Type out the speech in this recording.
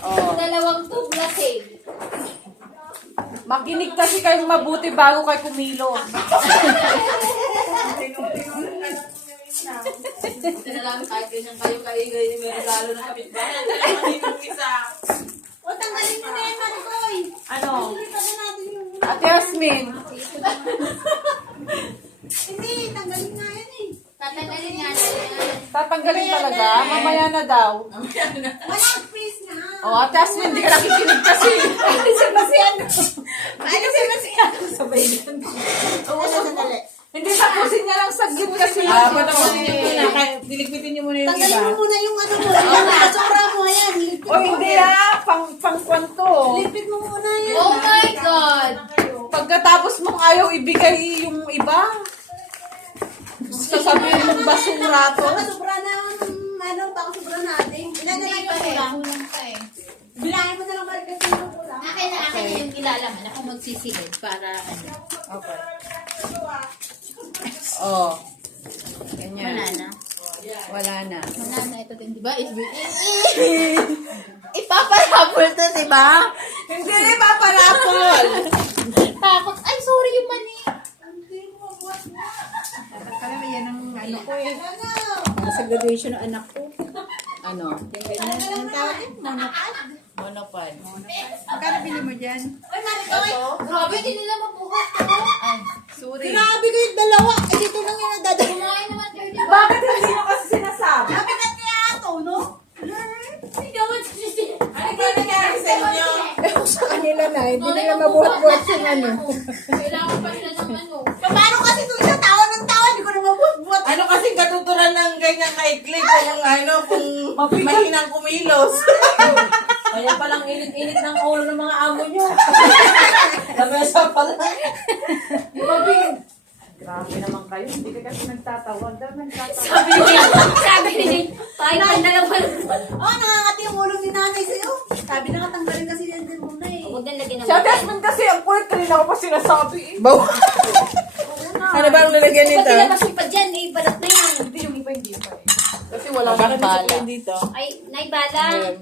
Oh. Dalawang tube na save. Makinig kasi kayong mabuti bago kayo kumilo. Tinalaman kahit ganyan kayo may regalo ng kapitbahay. O, tanggalin mo na yan, Maricoy. Ano? Lipat na natin yung... Ate Yasmin. Hindi, tanggalin nga yan eh. Tatanggalin nga na yan. Tatanggalin talaga? Mamaya na daw. Walang space na. Oh, Ate Yasmin, hindi ka nakikinig kasi. Sabay yan. Oo, sandali. Hindi tapusin niya lang saglit kasi. Patapusin niyo muna. Diligpitin niyo muna yung Tanggalin iba. mo muna yung ano mo. Yung sobra mo, ayan. O hindi pang-kwanto. Lipit mo muna yan. Oh my God! Pagkatapos mong ayaw ibigay yung iba, sasabihin mong basura to. Baka sobra na, baka sobra natin. Ilan na lang pa lang. Kulang pa eh. Bilangin mo na lang, Maricoy, yung kulang. Akin na yung ilalaman. Ako magsisigid para ano. Okay. Oh. Wala Ganyan. na. Wala na. Wala na ito din, di ba? Ipaparapol to, di ba? Hindi rin paparapol. Tapos, ay, sorry yung mani. Dapat yan ang ano ko eh. Ano? Sa graduation ng anak ko. Ano? Anong tawag yun? Monopod. Magkano bili mo dyan? Oy, Maricoy. Grabe, hindi nila mabuhat to. Sorry. Grabe ko yung dalawa. Eh, dito lang yung nadadala. Kumain naman kayo, di ba? Bakit hindi mo kasi sinasabi? Sabi ka kaya ito, no? Hindi ka magsisisi. Ano ba nangyari sa inyo? Ewan sa kanila na. Hindi nila mabuhat-buhat yung ano. Kailangan pa sila ng ano. Paano kasi ito siya? Tawa ng tawa. Hindi ko na mabuhat-buhat. Ano kasing katuturan ng ganyan kaiklik kung ano, kung mahinang kumilos. Kaya palang init-init ng ulo ng mga amo nyo. Lamesa pala. Grabe naman kayo. Hindi ka kasi nagtatawag. Dahil nagtatawag. Sabi ni tayo na naman. Oh, nakakati yung ulo ni nanay sa'yo. Sabi na nga tanggalin kasi yan din muna eh. Huwag na lagyan ng Si Ate Yasmin kasi ang kulit kanina ko pa sinasabi eh. Ano ba ang lalagyan Ba't nito? nilabas mo pa dyan? Eh, balat na yan. Hindi yung iba hindi pa eh. Kasi wala Bakit nang bala. dito? Ay, naibala.